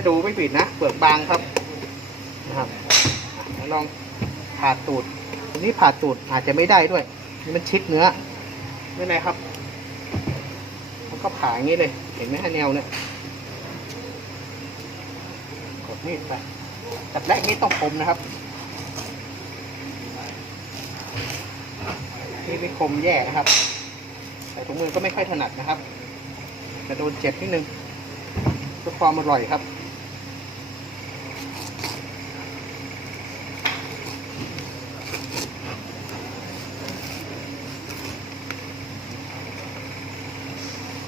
าดูไม่ผิดนะเปลือกบางครับนะครับลองผ่าตูดอันนี้ผ่าตูดอาจจะไม่ได้ด้วยนี่มันชิดเนื้อไม่ไรครับมันก็ผ่าอย่างนี้เลย เห็นไหมฮะแนวเนี่ยกดมีดไปจับแรกนี่ต้องคมนะครับนี่ไม่คมแย่นะครับใส่ถุงมือก็ไม่ค่อยถนัดนะครับจะโดนเจ็บนิดนึงเพื่อความอร่อยครับ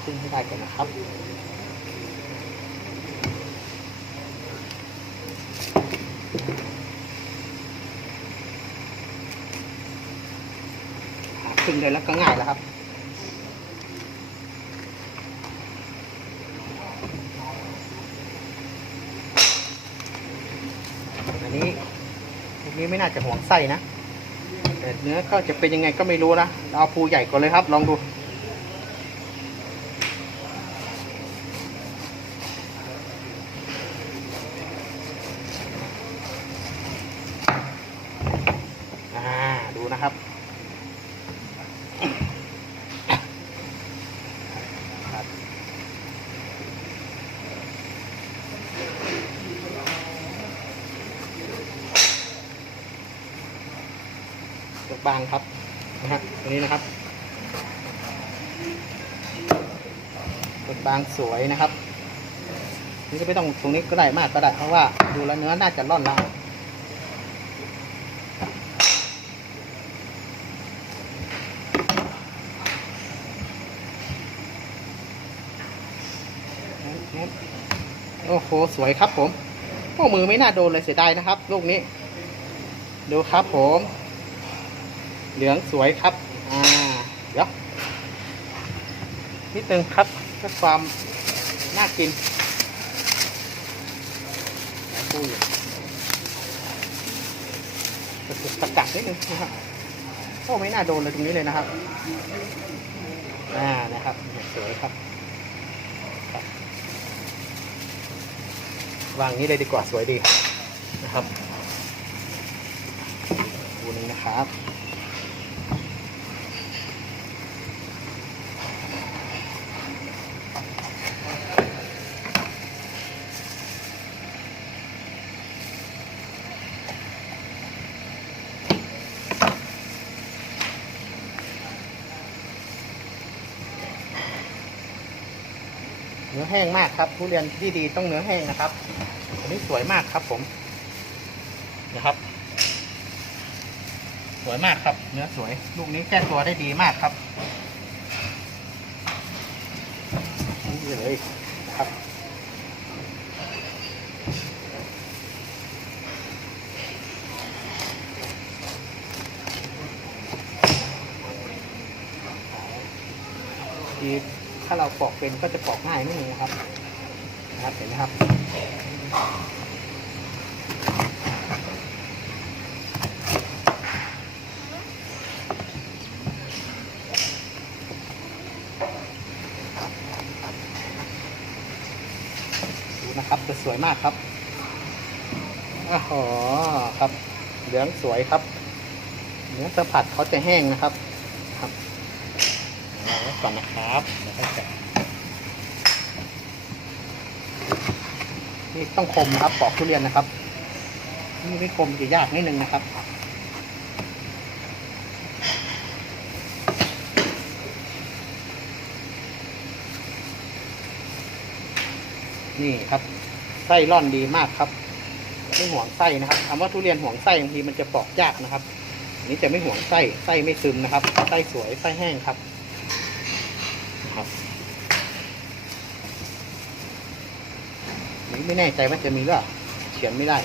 ขึ้นให้ได้ก่อนนะครับขึ้นเลยแล้วก็ง่ายแล้วครับอันนี้อันนี้ไม่น่าจะห่วงไส้นะแต่เนื้อก็จะเป็นยังไงก็ไม่รู้นะเราเอาภูใหญ่ก่อนเลยครับ ลองดู อ่า ดู นะครับครับางครับนะฮะตรงนี้นะครับเปลือกบางสวยนะครับ นี่ก็ไม่ต้องตรงนี้ก็ได้มากก็ได้เพราะว่าดูแล้วเนื้อน่าจะร่อนแล้ว โอ้โห สวยครับผมโอ้มือไม่น่าโดนเลยเสียดายนะครับ ลูกนี้ ดูครับผม เหลืองสวยครับ อ่า เดี๋ยว นิดนึงครับเพื่อความน่ากินแล้วดูอยู่ตะกักนิดนึงนะครับโอ้ไม่น่าโดนเลยตรงนี้เลยนะครับ อ่า นะครับ สวยครับ วางนี้เลยดีกว่าสวยดีนะครับดูนี้นะครับ เนื้อแห้งมากครับทุเรียนที่ดีต้องเนื้อแห้งนะครับ อันนี้สวยมากครับผมนะครับ สวยมากครับ เนื้อสวย ลูกนี้แก้ตัวได้ดีมากครับนี่เลยนะครับที ถ้าเราปอกเป็นก็จะปอกง่ายนิดนึงนะครับนะครับเห็นไหมครับ ดูนะครับจะสวยมากครับอ๋อครับ เหลืองสวยครับเนื้อสัมผัสเขาจะแห้งนะครับครับ เอาไว้ก่อนนะครับเดี๋ยวค่อยแกะนี่ต้องคมนะครับปอกทุเรียนนะครับนี่ไม่คมจะยากนิดนึงนะครับนี่ครับไส้ร่อนดีมากครับ ไม่ห่วงไส้นะครับคำว่าทุเรียนห่วงไส้บางทีมันจะปอกยากนะครับ อันนี้จะไม่ห่วงไส้ไส้ไม่ซึมนะครับไส้สวยไส้แห้งครับ ครับนี่ไม่แน่ใจว่าจะมีหรือเปล่าเขียนไม่ได้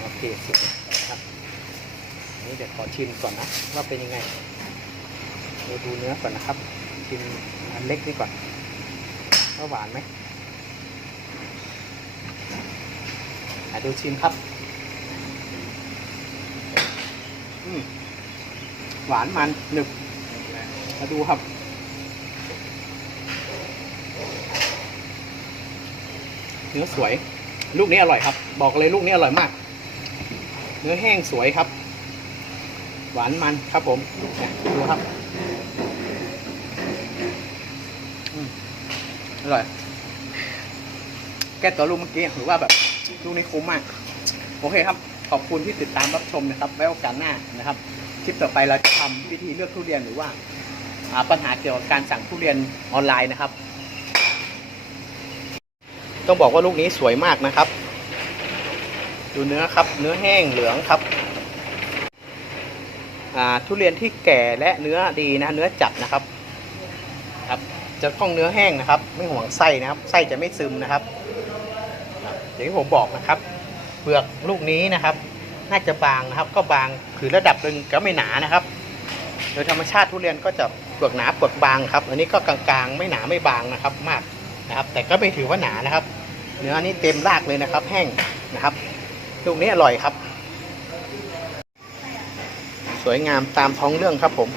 โอเคสุดครับนนี้เดี๋ยวขอชิมก่อนนะว่าเป็นยังไงเราดูเนื้อก่อนนะครับชิมอันเล็กนี่ก่อนว่าหวานไหม อะดูชิมครับอืมหวานมันหนึบ มาดูครับ เนื้อสวย ลูกนี้อร่อยครับ บอกเลยลูกนี้อร่อยมาก เนื้อแห้งสวยครับ หวานมันครับผม ดูครับอืมอร่อย แก้ตัวลูกเมื่อกี้ถือว่าแบบ ลูกนี้คุ้มมาก โอเคครับ ขอบคุณที่ติดตามรับชมนะครับ ไว้โอกาสหน้านะครับ คลิปต่อไปเราจะทำวิธีเลือกทุเรียนหรือว่าปัญหาเกี่ยวกับการสั่งทุเรียนออนไลน์นะครับ ต้องบอกว่าลูกนี้สวยมากนะครับ ดูเนื้อครับ เนื้อแห้งเหลืองครับทุเรียนที่แก่และเนื้อดีนะเนื้อจัดนะครับครับ จะต้องเนื้อแห้งนะครับ ไม่ห่วงไส้นะครับ ไส้จะไม่ซึมนะครับ อย่างที่ผมบอกนะครับ เปลือกลูกนี้นะครับ น่าจะบางนะครับ ก็บางคือระดับหนึ่งก็ไม่หนานะครับ โดยธรรมชาติทุเรียนก็จะเปลือกหนาเปลือกบางครับ อันนี้ก็กลางๆ ไม่หนาไม่บางนะครับ มากนะครับ แต่ก็ไม่ถือว่าหนานะครับ เนื้อนี้เต็มรากเลยนะครับ แห้งนะครับลูกนี้อร่อยครับ สวยงามตามท้องเรื่องครับผม